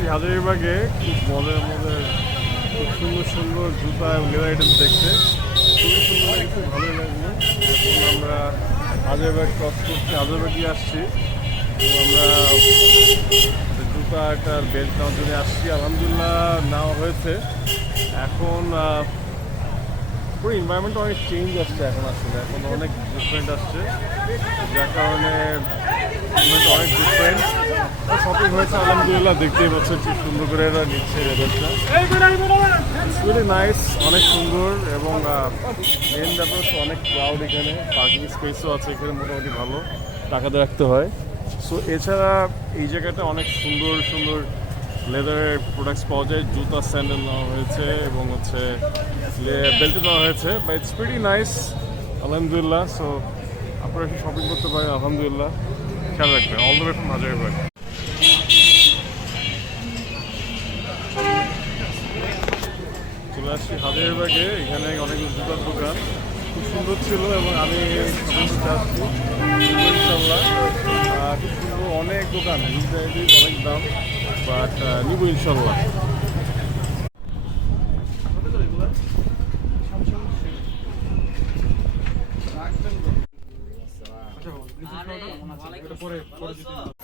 আসছি হাজারীবাগে খুব মজার মজার খুব সুন্দর সুন্দর জুতা এবং লেদার আইটেম দেখতে খুবই সুন্দর খুব ভালোই লাগলো। এখন আমরা হাজারীবাগ ক্রস করছি, হাজারীবাগে আসছি এবং আমরা জুতা একটা বেল্ট নেওয়ার জন্য আসছি। আলহামদুলিল্লাহ নেওয়া হয়েছে। এখন পুরো এনভায়রনমেন্ট অনেক চেঞ্জ আসছে এখন, আসলে এখন অনেক ডিফারেন্ট আসছে, যার কারণে অনেক ডিফারেন্ট শপিং হয়েছে। আলহামদুলিল্লাহ দেখতেই পাচ্ছেন খুব সুন্দর করে এরা নিচ্ছে রেজাল্টটা, ভেরি নাইস, অনেক সুন্দর। এবং মেন ব্যাপার হচ্ছে অনেক ক্রাউড, এখানে পার্কিং স্পেসও আছে, এখানে মোটামুটি ভালো টাকাতে রাখতে হয়। সো এছাড়া এই জায়গাটা অনেক সুন্দর সুন্দর লেদারের প্রোডাক্টস পাওয়া যায়, জুতা স্যান্ডেল নেওয়া হয়েছে এবং হচ্ছে বেল্ট নেওয়া হয়েছে, বা ইটস ভেরি নাইস আলহামদুলিল্লাহ। সো আপনারা একটু শপিং করতে পারেন আলহামদুলিল্লাহ, খেয়াল রাখবেন। All the way from Hazaribagh. চলে আসছি হাজারীবাগে, এখানে অনেক জুতার দোকান খুব সুন্দর ছিল এবং আমি শপিং করতে আসছি ইনশাল্লাহ। খুব সুন্দর অনেক দোকান, অনেক দাম, বাট নিব ইনশাল্লাহ। আরে, ওয়ালাইকুম আসসালাম।